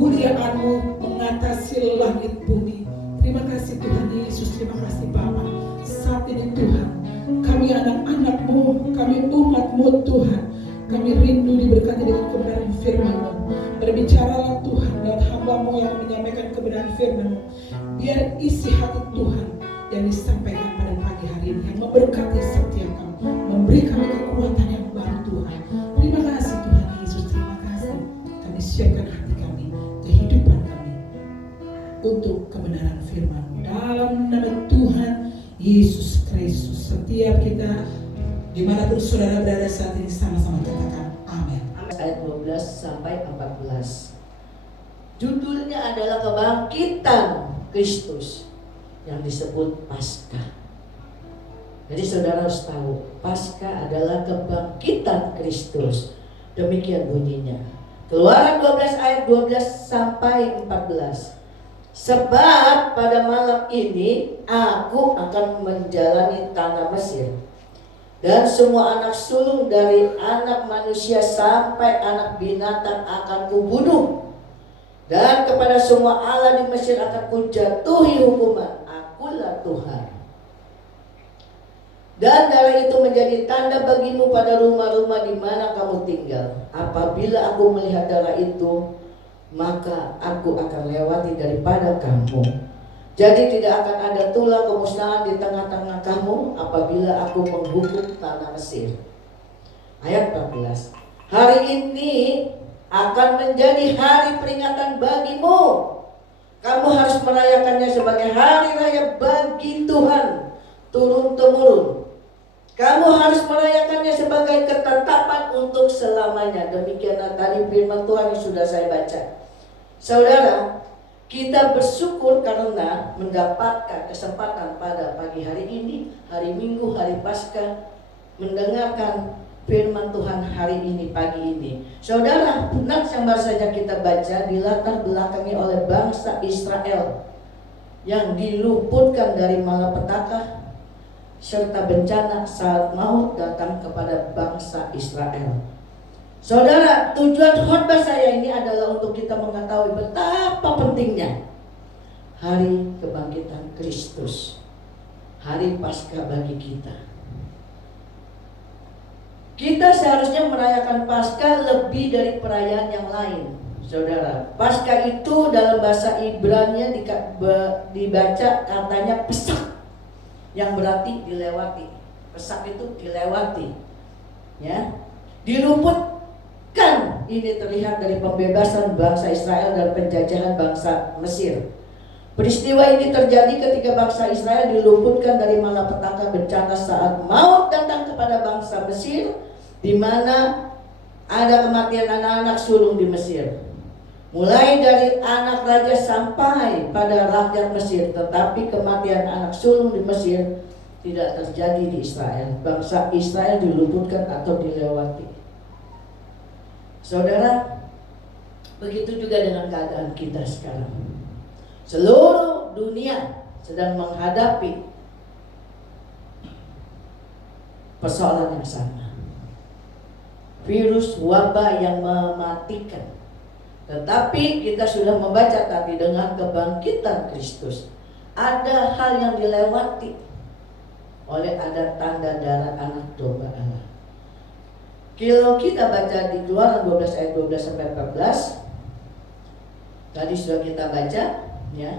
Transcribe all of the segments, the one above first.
kemuliaan-Mu mengatasi langit bumi. Terima kasih Tuhan Yesus, terima kasih Bapa. Saat ini Tuhan, kami anak-anak-Mu, kami umat-Mu Tuhan, kami rindu diberkati dengan kebenaran firman-Mu. Berbicaralah Tuhan dan hamba-Mu yang menyampaikan kebenaran firman-Mu. Biar isi hati Tuhan yang disampaikan pada pagi hari ini yang memberkati setiap kami, memberi kami kekuatan yang baru Tuhan. Terima kasih Tuhan Yesus, terima kasih. Kami siapkan hati kami, kehidupan kami untuk kebenaran firman-Mu. Dalam nama Tuhan Yesus Kristus, setiap kita dimanapun saudara berada saat ini sama-sama katakan amin. Ayat 12 sampai 14. Judulnya adalah kebangkitan Kristus yang disebut Paskah. Jadi saudara harus tahu, Paskah adalah kebangkitan Kristus. Demikian bunyinya. Keluaran 12 ayat 12 sampai 14. Sebab pada malam ini aku akan menjalani tanah Mesir, dan semua anak sulung dari anak manusia sampai anak binatang akan kubunuh. Dan kepada semua Allah di Mesir akan kujatuhi hukuman. Akulah Tuhan. Dan darah itu menjadi tanda bagimu pada rumah-rumah di mana kamu tinggal. Apabila aku melihat darah itu, maka aku akan lewati daripada kamu. Jadi tidak akan ada tulah kemusnahan di tengah-tengah kamu apabila aku menghukum tanah Mesir. Ayat 14. Hari ini akan menjadi hari peringatan bagimu. Kamu harus merayakannya sebagai hari raya bagi Tuhan turun-temurun. Kamu harus merayakannya sebagai ketetapan untuk selamanya. Demikianlah tadi firman Tuhan yang sudah saya baca. Saudara, kita bersyukur karena mendapatkan kesempatan pada pagi hari ini, hari Minggu, hari Paskah, mendengarkan firman Tuhan hari ini, pagi ini. Saudara, nats yang baru saja kita baca dilatar belakangi oleh bangsa Israel yang diluputkan dari malapetaka serta bencana saat maut datang kepada bangsa Israel. Saudara, tujuan khotbah saya ini adalah untuk kita mengetahui betapa pentingnya hari kebangkitan Kristus, hari Paskah bagi kita. Kita seharusnya merayakan Paskah lebih dari perayaan yang lain. Saudara, Paskah itu dalam bahasa Ibrani dibaca katanya Pesak, yang berarti dilewati. Pesak itu dilewati, ya, diluput. Kan ini terlihat dari pembebasan bangsa Israel dan penjajahan bangsa Mesir. Peristiwa ini terjadi ketika bangsa Israel diluputkan dari malapetaka bencana saat maut datang kepada bangsa Mesir, di mana ada kematian anak-anak sulung di Mesir. Mulai dari anak raja sampai pada rakyat Mesir, tetapi kematian anak sulung di Mesir tidak terjadi di Israel. Bangsa Israel diluputkan atau dilewati. Saudara, begitu juga dengan keadaan kita sekarang. Seluruh dunia sedang menghadapi persoalan yang sama. Virus wabah yang mematikan. Tetapi kita sudah membaca tadi dengan kebangkitan Kristus, ada hal yang dilewati oleh ada tanda darah anak domba Allah. Kalau kita baca di Keluaran 12 ayat 12 sampai 14, tadi sudah kita baca, ya,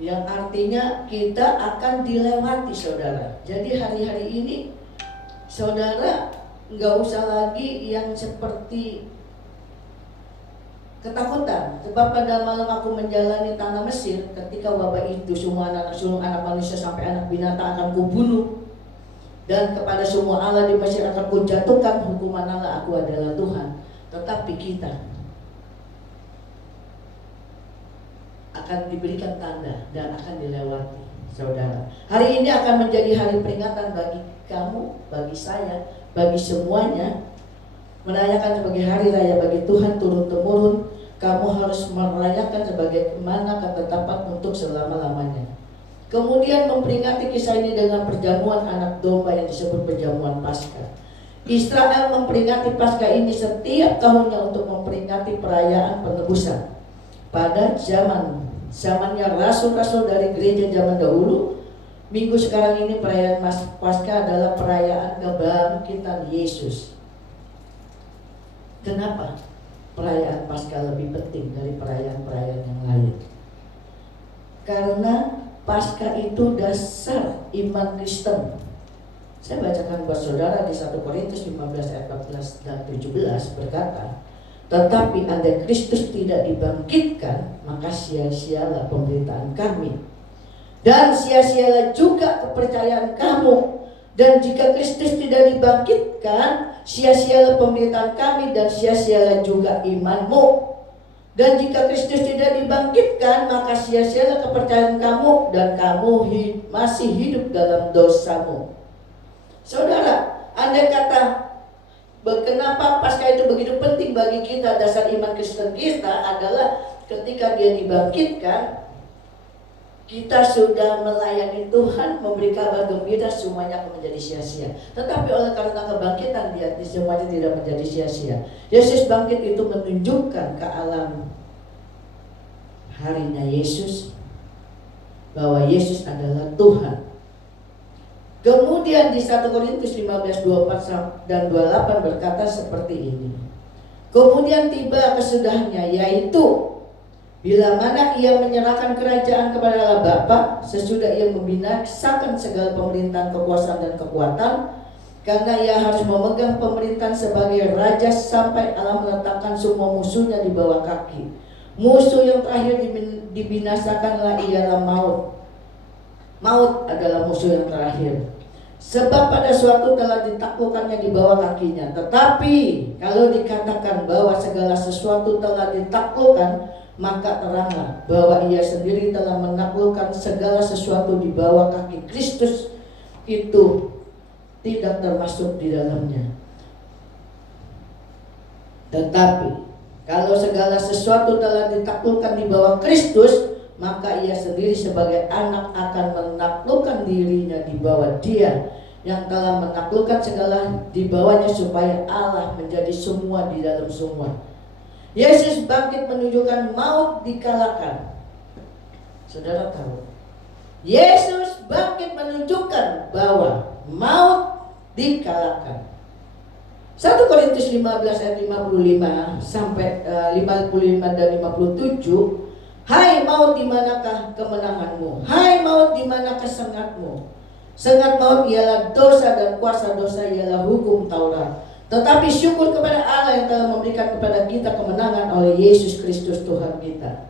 yang artinya kita akan dilewati, saudara. Jadi hari-hari ini, saudara, nggak usah lagi yang seperti ketakutan. Sebab pada malam aku menjalani tanah Mesir, ketika wabah itu semua anak sulung anak manusia sampai anak binatang akan kubunuh. Dan kepada semua Allah di Mesir akan kujatuhkan hukuman Allah, aku adalah Tuhan. Tetapi kita akan diberikan tanda dan akan dilewati, saudara. Hari ini akan menjadi hari peringatan bagi kamu, bagi saya, bagi semuanya. Merayakan sebagai hari raya bagi Tuhan turun-temurun. Kamu harus merayakan sebagai mana ketetapan untuk selama-lamanya. Kemudian memperingati kisah ini dengan perjamuan anak domba yang disebut perjamuan Paskah. Israel memperingati Paskah ini setiap tahunnya untuk memperingati perayaan penebusan. pada zamannya rasul-rasul dari gereja zaman dahulu, minggu sekarang ini perayaan Paskah adalah perayaan kebangkitan Yesus. Kenapa perayaan Paskah lebih penting dari perayaan-perayaan yang lain? Karena Paskah itu dasar iman Kristen. Saya bacakan buat saudara di 1 Korintus 15 ayat 14 dan 17 berkata, tetapi andai Kristus tidak dibangkitkan, maka sia-sialah pemberitaan kami, dan sia-sialah juga kepercayaan kamu. Dan jika Kristus tidak dibangkitkan, sia-sialah pemberitaan kami dan sia-sialah juga imanmu. Dan jika Kristus tidak dibangkitkan, maka sia-sialah kepercayaan kamu dan kamu masih hidup dalam dosamu. Saudara, andai kata kenapa Paskah itu begitu penting bagi kita, dasar iman Kristen kita adalah ketika dia dibangkitkan, kita sudah melayani Tuhan, memberi kabar gembira, semuanya akan menjadi sia-sia. Tetapi oleh karena kebangkitan dia, semuanya tidak menjadi sia-sia. Yesus bangkit itu menunjukkan ke alam harinya Yesus, bahwa Yesus adalah Tuhan. Kemudian di 1 Korintus 15, 24 dan 28 berkata seperti ini. Kemudian tiba kesudahnya, yaitu bila mana ia menyerahkan kerajaan kepada Allah Bapa, sesudah ia membinasakan segala pemerintahan, kekuasaan dan kekuatan, karena ia harus memegang pemerintahan sebagai raja sampai Allah meletakkan semua musuhnya di bawah kaki. Musuh yang terakhir dibinasakanlah ialah maut. Maut adalah musuh yang terakhir. Sebab pada suatu telah ditaklukkannya di bawah kakinya. Tetapi kalau dikatakan bahwa segala sesuatu telah ditaklukkan, maka teranglah bahwa ia sendiri telah menaklukkan segala sesuatu di bawah kaki Kristus, itu tidak termasuk di dalamnya. Tetapi kalau segala sesuatu telah ditaklukkan di bawah Kristus, maka ia sendiri sebagai anak akan menaklukkan dirinya di bawah Dia yang telah menaklukkan segala di bawahnya, supaya Allah menjadi semua di dalam semua. Yesus bangkit menunjukkan maut dikalahkan. Saudara tahu, Yesus bangkit menunjukkan bahwa maut dikalahkan. 1 Korintus 15 ayat 55 sampai 55 dan 57. Hai maut, di manakah kemenanganmu? Hai maut, di manakah sengatmu? Sengat maut ialah dosa, dan kuasa dosa ialah hukum Taurat. Tetapi syukur kepada Allah yang telah memberikan kepada kita kemenangan oleh Yesus Kristus Tuhan kita.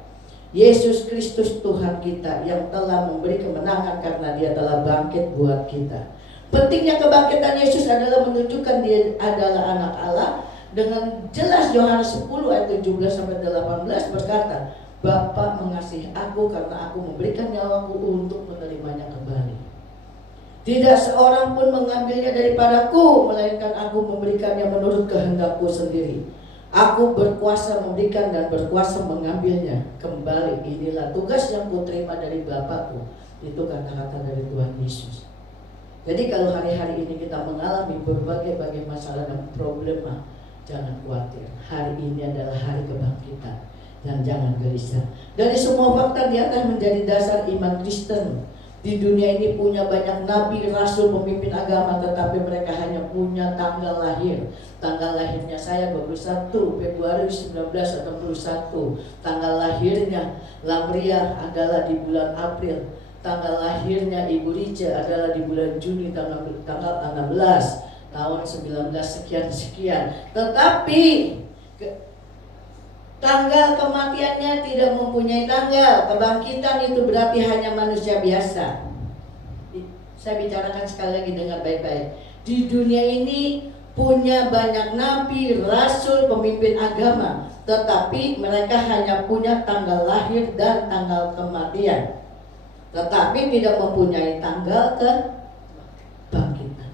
Yesus Kristus Tuhan kita yang telah memberi kemenangan karena Dia telah bangkit buat kita. Pentingnya kebangkitan Yesus adalah menunjukkan Dia adalah anak Allah. Dengan jelas Yohanes 10 ayat 17 sampai 18 berkata, Bapa mengasihi aku karena aku memberikan nyawaku untuk menerimanya kembali. Tidak seorang pun mengambilnya daripadaku, melainkan aku memberikannya menurut kehendakku sendiri. Aku berkuasa memberikan dan berkuasa mengambilnya kembali. Inilah tugas yang kuterima dari Bapakku. Itu kata-kata dari Tuhan Yesus. Jadi kalau hari-hari ini kita mengalami berbagai masalah dan problema, jangan khawatir. Hari ini adalah hari kebangkitan. Dan jangan gelisah. Dari semua fakta di atas menjadi dasar iman Kristen. Di dunia ini punya banyak nabi, rasul, pemimpin agama, tetapi mereka hanya punya tanggal lahir. Tanggal lahirnya saya 21 Februari 1981. Tanggal lahirnya Lamria adalah di bulan April. Tanggal lahirnya Ibu Rica adalah di bulan Juni tanggal 16 tahun 19 sekian. Tetapi tanggal kematiannya tidak mempunyai tanggal. Kebangkitan itu berarti hanya manusia biasa. Saya bicarakan sekali lagi dengan baik-baik. Di dunia ini punya banyak nabi, rasul, pemimpin agama, tetapi mereka hanya punya tanggal lahir dan tanggal kematian, tetapi tidak mempunyai tanggal kebangkitan.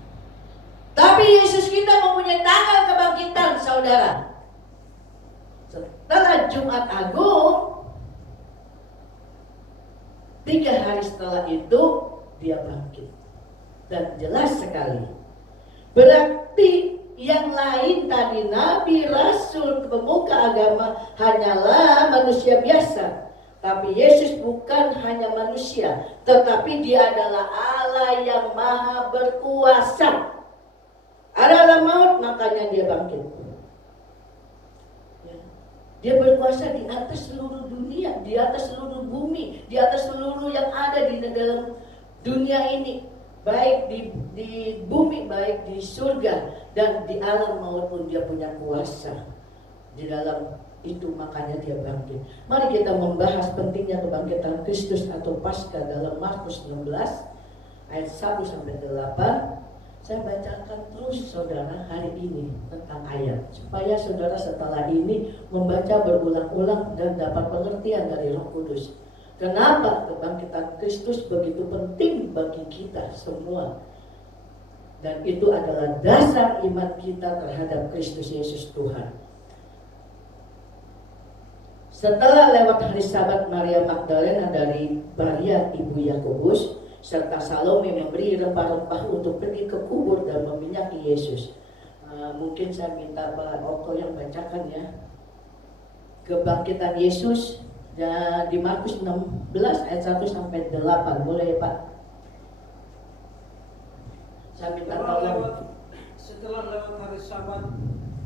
Tapi Yesus kita mempunyai tanggal kebangkitan, saudara. Setelah Jumat Agung, 3 hari setelah itu dia bangkit. Dan jelas sekali, berarti yang lain tadi, nabi, rasul, pemuka agama, hanyalah manusia biasa. Tapi Yesus bukan hanya manusia, tetapi dia adalah Allah yang maha berkuasa. Ada maut, makanya dia bangkit. Dia berkuasa di atas seluruh dunia, di atas seluruh bumi, di atas seluruh yang ada di dalam dunia ini. Baik di bumi, baik di surga, dan di alam maut pun dia punya kuasa. Di dalam itu makanya dia bangkit. Mari kita membahas pentingnya kebangkitan Kristus atau Paskah dalam Markus 16 ayat 1 sampai 8. Saya bacakan terus saudara hari ini tentang ayat, supaya saudara setelah ini membaca berulang-ulang dan dapat pengertian dari Roh Kudus. Kenapa kebangkitan Kristus begitu penting bagi kita semua? Dan itu adalah dasar iman kita terhadap Kristus Yesus Tuhan. Setelah lewat hari Sabat, Maria Magdalena dari Maria ibu Yakobus serta Salome memberi rempah-rempah untuk pergi ke kubur dan meminyaki Yesus. Mungkin saya minta Pak Oko yang bacakan ya. Kebangkitan Yesus di Markus 16 ayat 1 sampai 8. Boleh ya Pak? Saya minta tolong. Setelah lewat hari Sabat,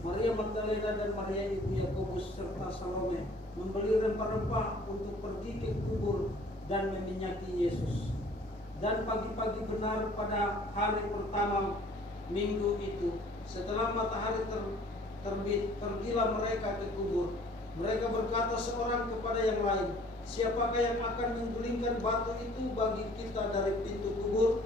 Maria Magdalena dan Maria ibu Yakobus serta Salome membeli rempah-rempah untuk pergi ke kubur dan meminyaki Yesus. Dan pagi-pagi benar pada hari pertama minggu itu, setelah matahari terbit, pergilah mereka ke kubur. Mereka berkata seorang kepada yang lain, "Siapakah yang akan menggulingkan batu itu bagi kita dari pintu kubur?"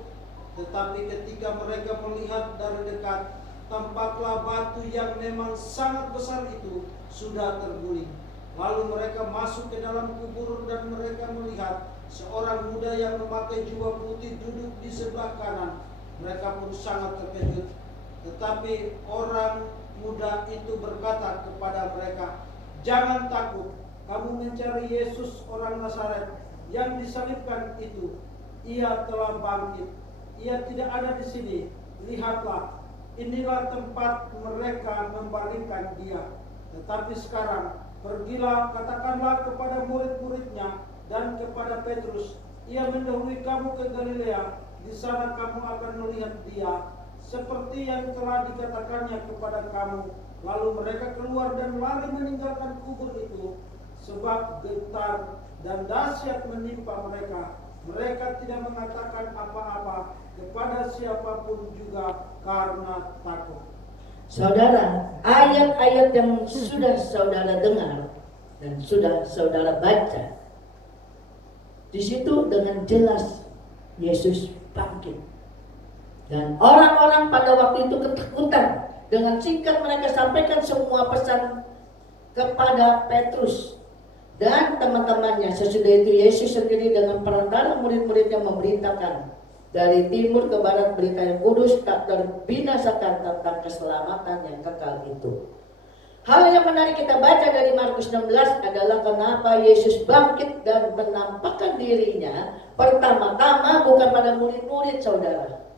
Tetapi ketika mereka melihat dari dekat, tampaklah batu yang memang sangat besar itu sudah terguling. Lalu mereka masuk ke dalam kubur dan mereka melihat seorang muda yang memakai jubah putih duduk di sebelah kanan. Mereka pun sangat terkejut. Tetapi orang muda itu berkata kepada mereka, "Jangan takut, kamu mencari Yesus orang Nazaret yang disalibkan itu. Ia telah bangkit. Ia tidak ada di sini. Lihatlah, inilah tempat mereka membaringkan dia. Tetapi sekarang pergilah, katakanlah kepada murid-muridnya dan kepada Petrus, ia mendahului kamu ke Galilea. Di sana kamu akan melihat dia, seperti yang telah dikatakannya kepada kamu." Lalu mereka keluar dan lari meninggalkan kubur itu, sebab getar dan dahsyat menimpa mereka. Mereka tidak mengatakan apa-apa kepada siapapun juga karena takut. Saudara, ayat-ayat yang sudah saudara dengar dan sudah saudara baca, di situ dengan jelas Yesus bangkit. Dan orang-orang pada waktu itu ketakutan. Dengan singkat mereka sampaikan semua pesan kepada Petrus dan teman-temannya. Sesudah itu Yesus sendiri dengan perantara murid-muridnya memberitakan dari timur ke barat berita yang kudus tak terbinasakan tentang keselamatan yang kekal itu. Hal yang menarik kita baca dari Markus 16 adalah kenapa Yesus bangkit dan menampakkan dirinya pertama-tama bukan pada murid-murid saudara.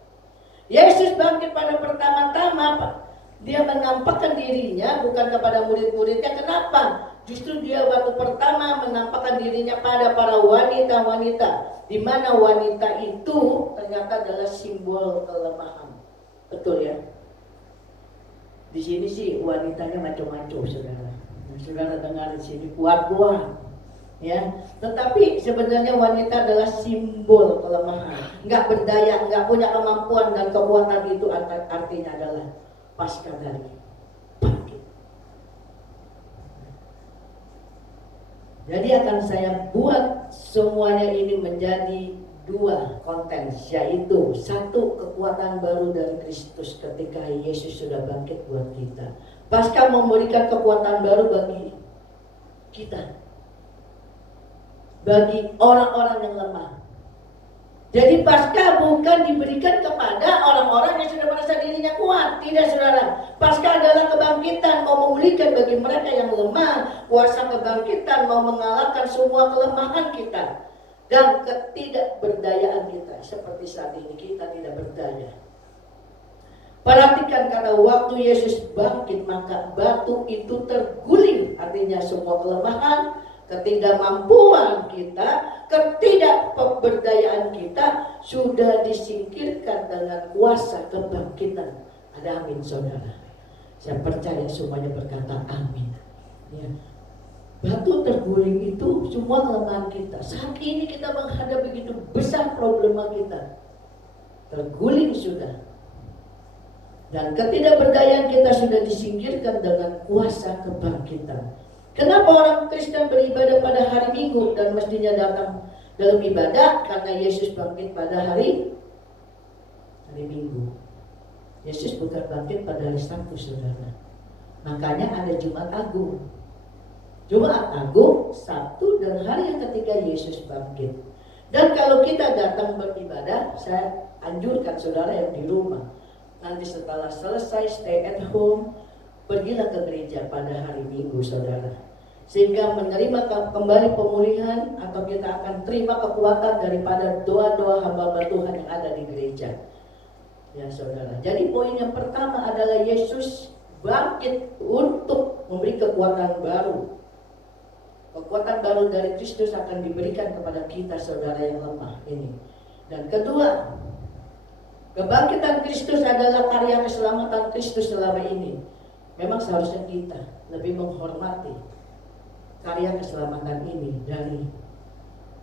Yesus bangkit pada pertama-tama, dia menampakkan dirinya bukan kepada murid-muridnya. Kenapa? Justru dia waktu pertama menampakkan dirinya pada para wanita-wanita, di mana wanita itu ternyata adalah simbol kelemahan. Betul ya? Di sini sih wanitanya macam-macam saudara. Saudara dengar di sini kuat-kuat, ya. Tetapi sebenarnya wanita adalah simbol kelemahan, nggak berdaya, nggak punya kemampuan dan kekuatan. Itu artinya adalah Paskah dari bangkit. Jadi akan saya buat semuanya ini menjadi dua konten, yaitu satu, kekuatan baru dari Kristus ketika Yesus sudah bangkit buat kita. Paskah memberikan kekuatan baru bagi kita, bagi orang-orang yang lemah. Jadi Paskah bukan diberikan kepada orang-orang yang sudah merasa dirinya kuat. Tidak saudara. Paskah adalah kebangkitan, mau memulihkan bagi mereka yang lemah. Kuasa kebangkitan mau mengalahkan semua kelemahan kita dan ketidakberdayaan kita. Seperti saat ini kita tidak berdaya. Perhatikan, karena waktu Yesus bangkit maka batu itu terguling. Artinya semua kelemahan, ketidakmampuan kita, ketidakberdayaan kita sudah disingkirkan dengan kuasa kebangkitan. Ada amin saudara? Saya percaya semuanya berkata amin. Ya. Batu terguling itu semua kelemahan kita. Saat ini kita menghadapi begitu besar problema kita. Terguling sudah. Dan ketidakberdayaan kita sudah disingkirkan dengan kuasa kebangkitan. Kenapa orang Kristen beribadah pada hari Minggu dan mestinya datang dalam ibadah? Karena Yesus bangkit pada hari Minggu. Yesus bukan bangkit pada hari Sabtu, saudara. Makanya ada Jumat Agung. Jumat Agung, Sabtu, dan hari yang ketiga Yesus bangkit. Dan kalau kita datang beribadah, saya anjurkan saudara yang di rumah, nanti setelah selesai stay at home, pergilah ke gereja pada hari Minggu, saudara. Sehingga menerima kembali pemulihan, atau kita akan terima kekuatan daripada doa-doa hamba-hamba Tuhan yang ada di gereja. Ya saudara. Jadi poin yang pertama adalah Yesus bangkit untuk memberi kekuatan baru. Kekuatan baru dari Kristus akan diberikan kepada kita, saudara yang lemah ini. Dan kedua, kebangkitan Kristus adalah karya keselamatan Kristus selama ini. Memang seharusnya kita lebih menghormati karya keselamatan ini dari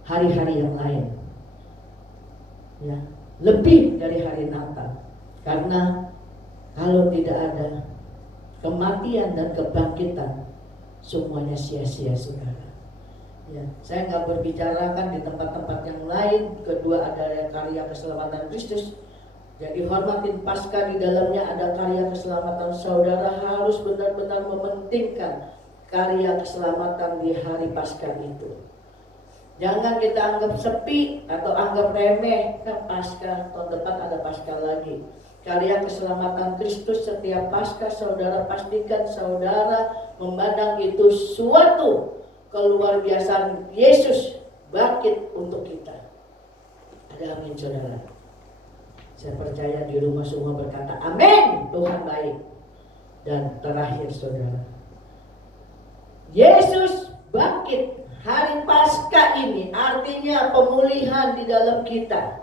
hari-hari yang lain. Ya, lebih dari hari Natal. Karena kalau tidak ada kematian dan kebangkitan, semuanya sia-sia, saudara. Ya, saya nggak berbicarakan di tempat-tempat yang lain. Kedua, ada karya keselamatan Kristus. Jadi hormatin Paskah, di dalamnya ada karya keselamatan. Saudara harus benar-benar mementingkan karya keselamatan di hari Paskah itu. Jangan kita anggap sepi atau anggap remeh. Kan Paskah, tahun depan ada Paskah lagi. Karya keselamatan Kristus setiap Paskah, saudara pastikan saudara memandang itu suatu keluar biasaan. Yesus bangkit untuk kita. Ada amin, saudara. Saya percaya di rumah semua berkata amin. Tuhan baik. Dan terakhir, saudara, Yesus bangkit. Hari Paskah ini artinya pemulihan di dalam kita.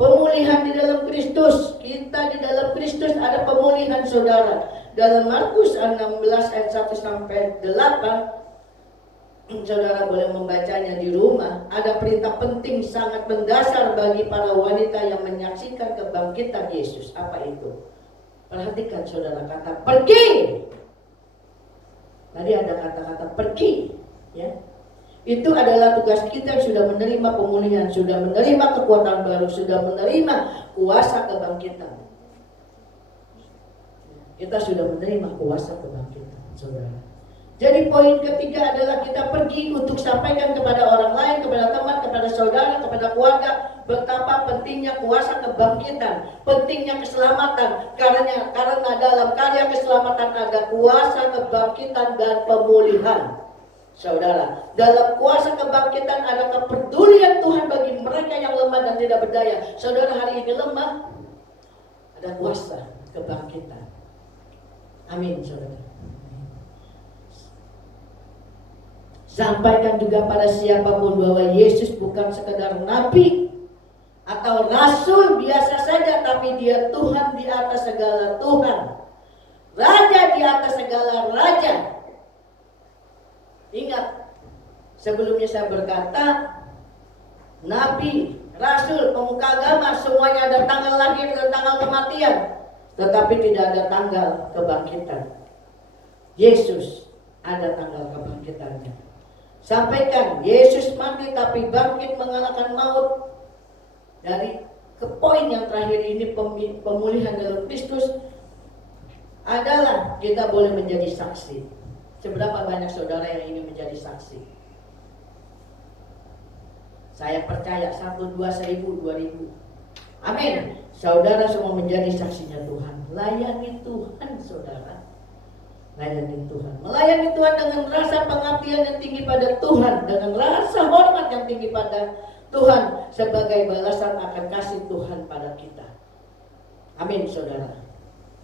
Pemulihan di dalam Kristus. Kita di dalam Kristus ada pemulihan, saudara. Dalam Markus 16 ayat 1 sampai 8, saudara boleh membacanya di rumah. Ada perintah penting sangat mendasar bagi para wanita yang menyaksikan kebangkitan Yesus. Apa itu? Perhatikan, saudara, kata pergi. Tadi ada kata-kata pergi, ya. Itu adalah tugas kita yang sudah menerima pemulihan, sudah menerima kekuatan baru, sudah menerima kuasa kebangkitan. Kita sudah menerima kuasa kebangkitan, saudara. Jadi poin ketiga adalah kita pergi untuk sampaikan kepada orang lain, kepada teman, kepada saudara, kepada keluarga, betapa pentingnya kuasa kebangkitan, pentingnya keselamatan. Karena dalam karya keselamatan ada kuasa kebangkitan dan pemulihan. Saudara, dalam kuasa kebangkitan ada kepedulian Tuhan bagi mereka yang lemah dan tidak berdaya. Saudara hari ini lemah, ada kuasa kebangkitan. Amin, saudara. Sampaikan juga pada siapapun bahwa Yesus bukan sekedar nabi atau rasul biasa saja, tapi dia Tuhan di atas segala Tuhan, Raja di atas segala raja. Ingat, sebelumnya saya berkata, nabi, rasul, pemuka agama, semuanya ada tanggal lahir dan tanggal kematian, tetapi tidak ada tanggal kebangkitan. Yesus ada tanggal kebangkitannya. Sampaikan, Yesus mati tapi bangkit mengalahkan maut. Dari ke poin yang terakhir ini, pemulihan dalam Kristus adalah kita boleh menjadi saksi. Seberapa banyak saudara yang ingin menjadi saksi? Saya percaya 1, 2, 1000, 2000. Amin. Saudara semua menjadi saksinya Tuhan. Layani Tuhan, saudara. Layani Tuhan. Melayani Tuhan dengan rasa pengabdian yang tinggi pada Tuhan, dengan rasa hormat yang tinggi pada Tuhan, sebagai balasan akan kasih Tuhan pada kita. Amin, saudara.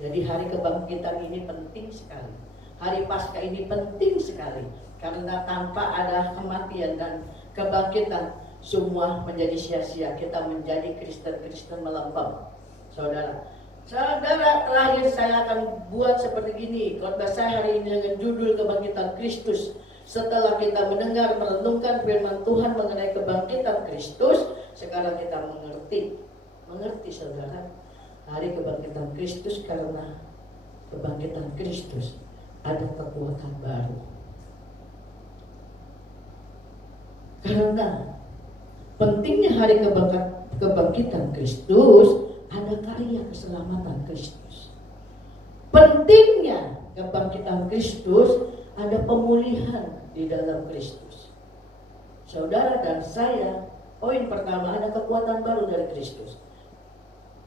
Jadi hari kebangkitan ini penting sekali. Hari Paskah ini penting sekali. Karena tanpa ada kematian dan kebangkitan, semua menjadi sia-sia. Kita menjadi Kristen-Kristen melampau. Saudara, terakhir saya akan buat seperti gini. Khotbah saya hari ini dengan judul Kebangkitan Kristus. Setelah kita mendengar, merenungkan firman Tuhan mengenai kebangkitan Kristus, sekarang kita mengerti saudara, hari kebangkitan Kristus. Karena kebangkitan Kristus ada kekuatan baru. Karena pentingnya hari kebangkitan Kristus, ada karya keselamatan Kristus. Pentingnya kebangkitan Kristus, ada pemulihan di dalam Kristus. Saudara dan saya, poin pertama, ada kekuatan baru dari Kristus.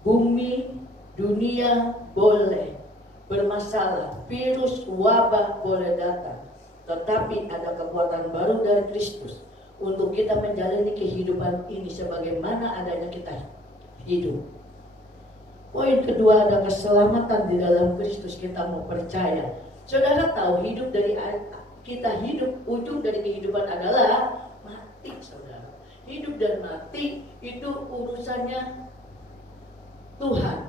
Bumi, dunia boleh bermasalah, virus, wabah boleh datang, tetapi ada kekuatan baru dari Kristus untuk kita menjalani kehidupan ini sebagaimana adanya kita hidup. Poin kedua, ada keselamatan di dalam Kristus. Kita mau percaya. Saudara tahu, kita hidup, ujung dari kehidupan adalah mati, saudara. Hidup dan mati itu urusannya Tuhan.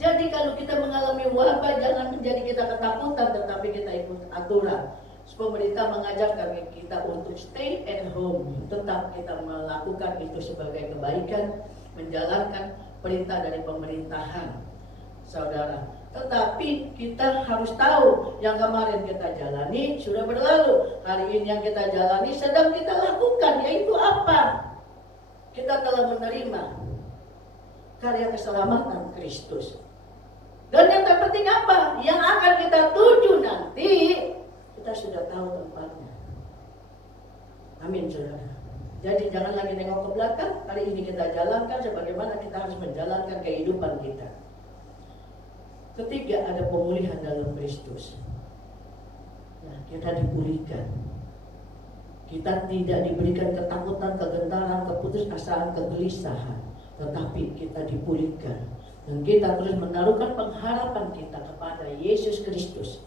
Jadi kalau kita mengalami wabah, jangan menjadi kita ketakutan, tetapi kita ikut aturan. Pemerintah mengajar kita untuk stay at home. Tetap kita melakukan itu sebagai kebaikan, menjalankan perintah dari pemerintahan, saudara. Tetapi kita harus tahu, yang kemarin kita jalani sudah berlalu. Hari ini yang kita jalani sedang kita lakukan, yaitu apa? Kita telah menerima karya keselamatan Kristus. Dan yang terpenting apa? Yang akan kita tuju nanti, kita sudah tahu tempatnya. Amin, saudara. Jadi jangan lagi nengok ke belakang. Hari ini kita jalankan sebagaimana kita harus menjalankan kehidupan kita. Ketiga, ada pemulihan dalam Kristus. Nah, kita dipulihkan. Kita tidak diberikan ketakutan, kegentaran, keputusasaan, kegelisahan, tetapi kita dipulihkan. Dan kita terus menaruhkan pengharapan kita kepada Yesus Kristus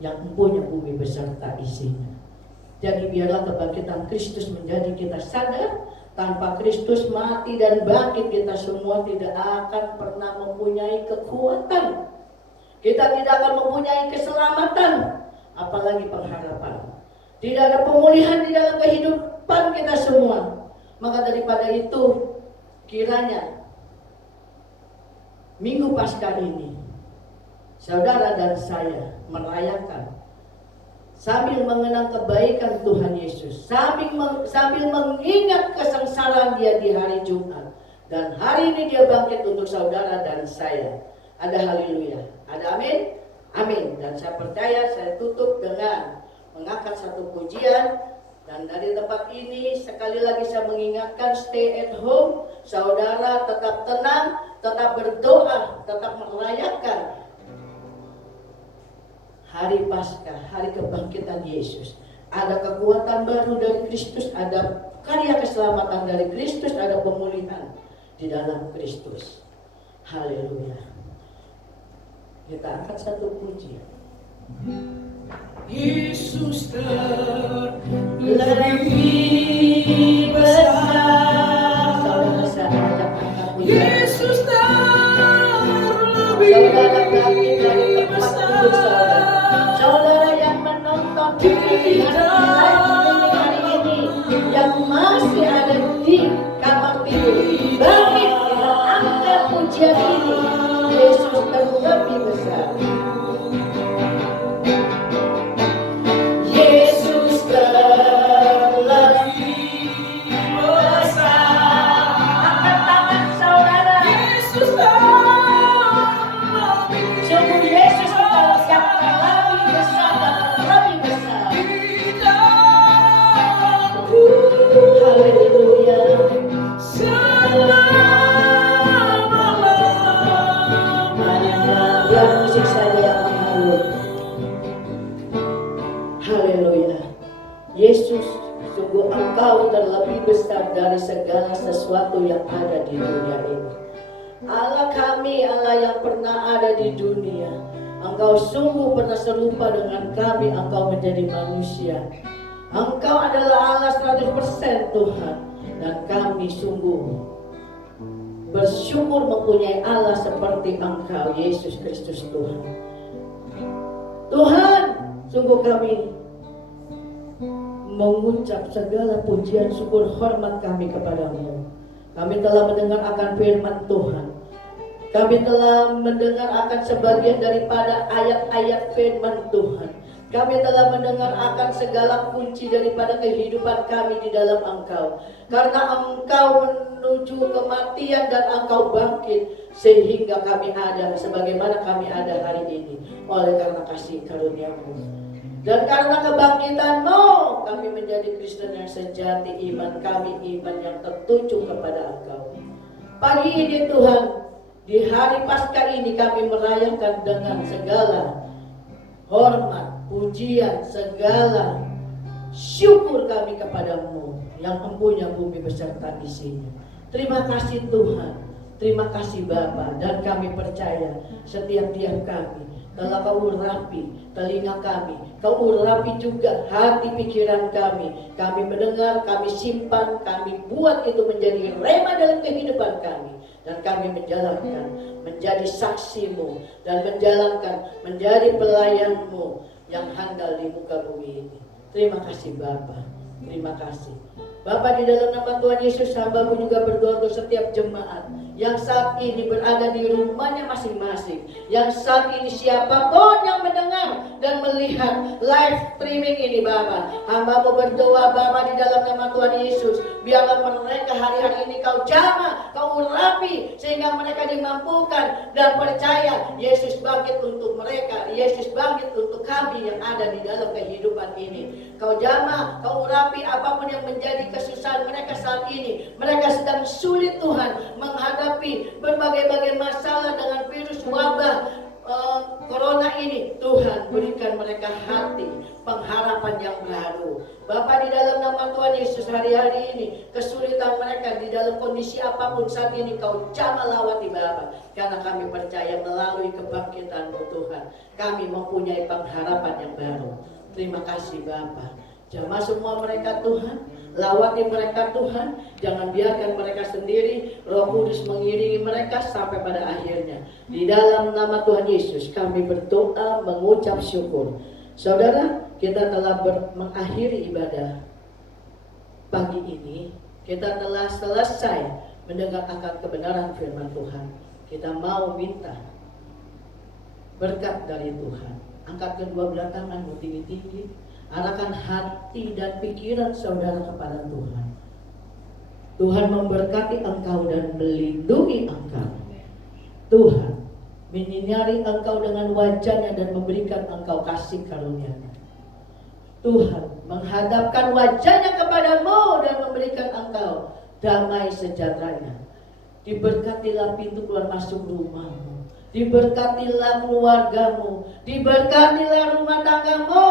yang mempunyai bumi beserta isinya. Jadi biarlah kebangkitan Kristus menjadi kita sadar, tanpa Kristus mati dan bangkit, kita semua tidak akan pernah mempunyai kekuatan. Kita tidak akan mempunyai keselamatan, apalagi pengharapan. Tidak ada pemulihan di dalam kehidupan kita semua. Maka daripada itu, kiranya Minggu Paskah ini, saudara dan saya merayakan sambil mengenang kebaikan Tuhan Yesus, sambil mengingat kesengsaraan Dia di hari Jumat, dan hari ini Dia bangkit untuk saudara dan saya. Ada haleluya, ada amin, amin. Dan saya percaya, saya tutup dengan mengangkat satu pujian. Dan dari tempat ini sekali lagi saya mengingatkan, stay at home. Saudara tetap tenang, tetap berdoa, tetap merayakan hari Paskah, hari kebangkitan Yesus. Ada kekuatan baru dari Kristus, ada karya keselamatan dari Kristus, ada pemulihan di dalam Kristus. Haleluya. Kita angkat satu pujian. Yesus Lebih besar. Saudara saya ajak angkat pujian. Yesus terlebih Saudara bangkit dari tempat duduk saudara. Saudara yang menonton di live streaming hari ini, yang masih ada di kamar tidur, bangkit kita angkat pujian ini. Yesus terlebih besar. Yesus terlebih besar. Angkat tangan saudara. Yesus terlebih Sungguh Yesus yang terlebih besar dan terlebih besar. Haleluya. Biar musik saja yang mengalir. Haleluya. Yesus, sungguh Engkau terlebih besar dari segala sesuatu yang ada di dunia ini. Allah kami, Allah yang pernah ada di dunia, Engkau sungguh pernah serupa dengan kami, Engkau menjadi manusia. Engkau adalah Allah 100% Tuhan. Dan kami sungguh bersyukur mempunyai Allah seperti Engkau, Yesus Kristus Tuhan. Tuhan, sungguh kami mengucap segala pujian, syukur, hormat kami kepadamu. Kami telah mendengar akan firman Tuhan. Kami telah mendengar akan sebagian daripada ayat-ayat firman Tuhan. Kami telah mendengar akan segala kunci daripada kehidupan kami di dalam Engkau. Karena Engkau menuju kematian dan Engkau bangkit, sehingga kami ada sebagaimana kami ada hari ini. Oleh karena kasih karunia-Mu dan karena kebangkitan-Mu, kami menjadi Kristen yang sejati. Iman kami iman yang tertuju kepada Engkau. Pagi ini Tuhan, di hari Paskah ini kami merayakan dengan segala hormat, pujian, segala syukur kami kepadamu yang mempunyai bumi beserta isinya. Terima kasih Tuhan, terima kasih Bapa, dan kami percaya setiap tiap kami telah Kau urapi telinga kami, Kau urapi juga hati pikiran kami. Kami mendengar, kami simpan, kami buat itu menjadi rema dalam kehidupan kami. Dan kami menjalankan, menjadi saksi-Mu, dan menjalankan, menjadi pelayan-Mu yang handal di muka bumi ini. Terima kasih Bapa, terima kasih Bapa. Di dalam nama Tuhan Yesus, hamba-Mu juga berdoa untuk setiap jemaat yang saat ini berada di rumahnya masing-masing, yang saat ini siapapun yang mendengar dan melihat live streaming ini Bapa, hamba-Mu berdoa Bapa di dalam nama Tuhan Yesus, biarlah mereka hari-hari ini Kau jamah, Kau urapi, sehingga mereka dimampukan dan percaya Yesus bangkit untuk mereka, Yesus bangkit untuk kami yang ada di dalam kehidupan ini. Kau jamah, Kau urapi apapun yang menjadi kesusahan mereka saat ini. Mereka sedang sulit Tuhan menghadapi berbagai-bagai masalah dengan virus wabah corona ini. Tuhan, berikan mereka hati pengharapan yang baru Bapa, di dalam nama Tuhan Yesus. Hari-hari ini kesulitan mereka di dalam kondisi apapun saat ini Kau jamah lawati Bapa, karena kami percaya melalui kebangkitan-Mu Tuhan, kami mempunyai pengharapan yang baru. Terima kasih Bapa. Jamah semua mereka Tuhan, lawati mereka Tuhan, jangan biarkan mereka sendiri. Roh Kudus mengiringi mereka sampai pada akhirnya. Di dalam nama Tuhan Yesus kami berdoa, mengucap syukur. Saudara, kita telah mengakhiri ibadah pagi ini. Kita telah selesai mendengar akan kebenaran firman Tuhan. Kita mau minta berkat dari Tuhan. Angkat kedua belah tanganmu tinggi-tinggi. Arahkan hati dan pikiran saudara kepada Tuhan. Tuhan memberkati engkau dan melindungi engkau. Tuhan menyinari engkau dengan wajah-Nya dan memberikan engkau kasih karunia-Nya. Tuhan menghadapkan wajah-Nya kepadamu dan memberikan engkau damai sejahtera-Nya. Diberkatilah pintu keluar masuk rumahmu, diberkatilah keluargamu, diberkatilah rumah tanggamu,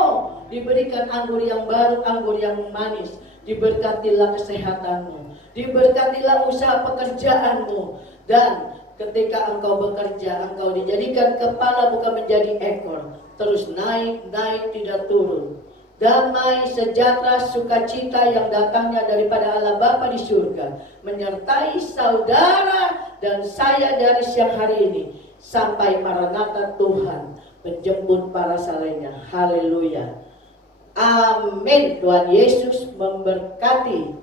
diberikan anggur yang baru, anggur yang manis, diberkatilah kesehatanmu, diberkatilah usaha pekerjaanmu, dan ketika engkau bekerja, engkau dijadikan kepala bukan menjadi ekor, terus naik, tidak turun. Damai, sejahtera, sukacita yang datangnya daripada Allah Bapa di surga menyertai saudara dan saya dari siang hari ini sampai Maranatha Tuhan menjemput para salehnya. Haleluya. Amin. Tuhan Yesus memberkati.